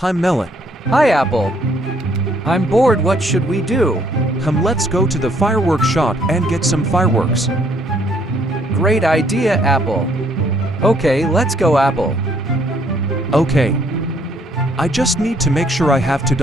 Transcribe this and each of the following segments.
Hi Melon. Hi, Apple. I'm bored. What should we do? Come, let's go to the fireworks shop and get some fireworks. Great idea, Apple. Okay, let's go, Apple. Okay. I just need to make sure I have $2.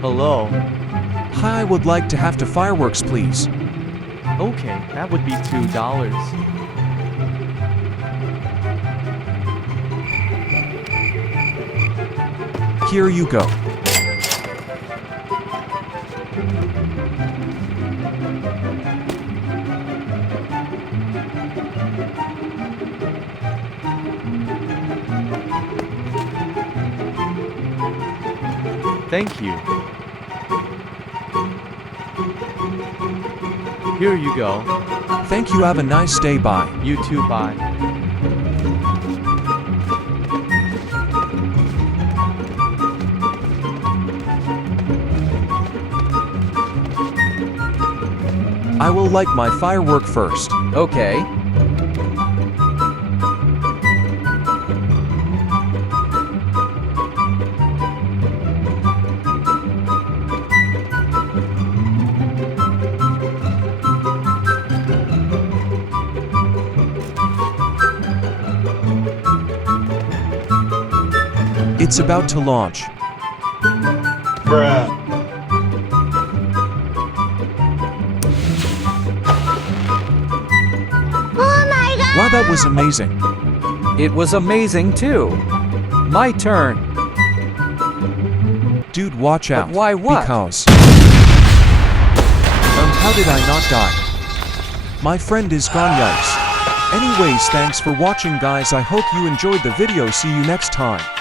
Hello. Hi, I would like to have the fireworks, please. Okay, that would be $2. Here you go. Thank you. Here you go. Thank you. Have a nice day. Bye. You too, bye. I will light my firework first. Okay. It's about to launch. Bruh. Wow, that was amazing. It was amazing, too. My turn. Dude, watch out. But why what? Because... how did I not die? My friend is gone, yikes. Anyways, thanks for watching, guys. I hope you enjoyed the video. See you next time.